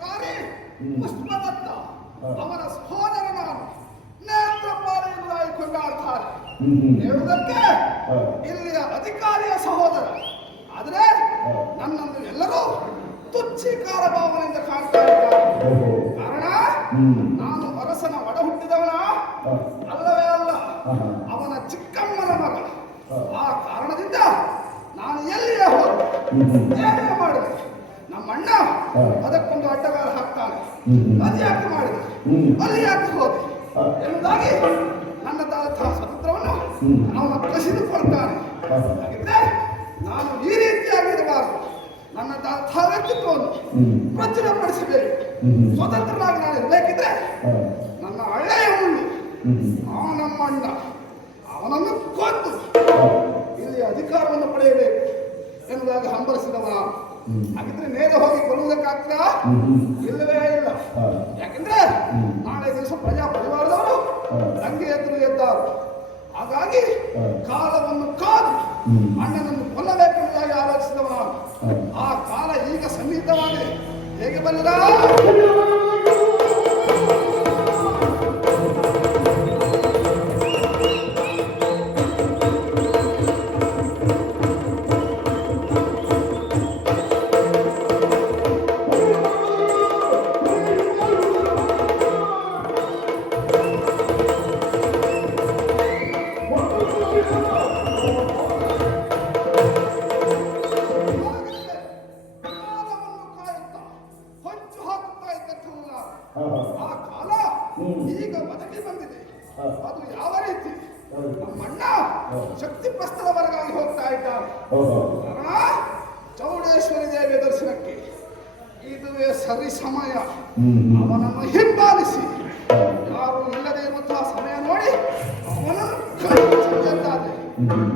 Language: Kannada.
ಕಾರಿ ಪುಷ್ಪದತ್ತ ಅವರ ಸಹೋದರನ ನೇತ್ರಪಾಳೆಯನ್ನು ಕೊಂಡಾಡ್ತಾರೆ ಹೇಳುವುದಕ್ಕೆ ಇಲ್ಲಿಯ ಅಧಿಕಾರಿಯ ಸಹೋದರ. ಆದರೆ ನನ್ನನ್ನು ಎಲ್ಲರೂ ತುಚ್ಛೀಕಾರ ಭಾವನೆಯಿಂದ ಕಾಣ್ತಾ ಇದ್ದಾರೆ. ಕಾರಣ ನಾನು ಅರಸನ ಒಡ ಹುಟ್ಟಿದವನ ಅಲ್ಲವೇ ಅಲ್ಲ ಅವನ ಚಿಕ್ಕಮ್ಮನ ಮಗ. ಆ ಕಾರಣದಿಂದ ನಾನು ಎಲ್ಲಿಯೇ ಹೋದ ಮಾಡಿದೆ. ಹಾ. ಅದಕ್ಕೊಂದು ಅಡ್ಡಗಾಲ ಹಾಕ್ತಾನೆ. ಅದು ಯಾಕೆ ಮಾಡಿದೆ? ಅಲ್ಲಿ ಯಾಕೆ ಹೋದೆ? ಎಂಬುದಾಗಿ ನನ್ನ ನನ್ನದಾದಂತಹ ಸ್ವತಂತ್ರವನ್ನು ಅವನ ಕಸಿದುಕೊಳ್ತಾನೆ. ಹಾಗಿದ್ರೆ ನಾನು ಈ ರೀತಿಯಾಗಿರಬಾರದು ನನ್ನದಾದಂತಹ ವ್ಯಕ್ತಿತ್ವವನ್ನು ಹ್ಮ್. ಪ್ರಚುರಪಡಿಸಬೇಕು. ಸ್ವತಂತ್ರವಾಗಿ ಸ್ವತಂತ್ರನಾಗಿ ನಾನು ಇರಬೇಕಿದ್ರೆ ನನ್ನ ಹಳೆಯ ಹುಣ್ಣು ಅವನಮ್ಮ ಅಣ್ಣ ಅವನನ್ನು ಕೊಂದು ಇಲ್ಲಿ ಅಧಿಕಾರವನ್ನು ಪಡೆಯಬೇಕು ಎನ್ನುವುದಾಗಿ ಹಂಬಲಿಸಿದವ. ಹಾಗಿದ್ರೆ ನೇರ ಹೋಗಿ ಕೊಲ್ಲುವುದಕ್ಕಾಗ್ತದ. ಇಲ್ಲವೇ ಇಲ್ಲ. ಯಾಕಂದ್ರೆ ನಾಳೆ ದಿವಸ ಪ್ರಜಾ ಪರಿವಾರದವರು. ರಂಗೆ ಎದುರು ಎದ್ದಾರು ಹಾಗಾಗಿ ಕಾಲವನ್ನು ಕಾದು. ಅಣ್ಣನನ್ನು ಕೊಲ್ಲಬೇಕೆಂಬುದಾಗಿ ಆಲೋಚಿಸಿದವ. ಆ ಕಾಲ ಈಗ ಸನ್ನಿಹಿತವಾಗಿದೆ ಹೇಗೆ ಬಲ್ಲದ ಆ ಕಾಲ ಈಗ ಬದಲಿ ಬಂದಿದೆ ಅದು ಯಾವ ರೀತಿ. ನಮ್ಮಣ್ಣ. ಶಕ್ತಿ ಪ್ರಸ್ತರವರೆಗಾಗಿ ಹೋಗ್ತಾ ಇದ್ದಾನೆ ಚೌಡೇಶ್ವರಿ ದೇವಿಯ ದರ್ಶನಕ್ಕೆ ಇದುವೇ ಸರಿ ಸಮಯ. ಅವನನ್ನು ಹಿಂಬಾಲಿಸಿ. ಯಾರು ಇಲ್ಲದೆ ಇರುವಂತಹ ಸಮಯ ನೋಡಿ ಅವನನ್ನು ಇಲ್ಲಿ ಹ್ಮ್.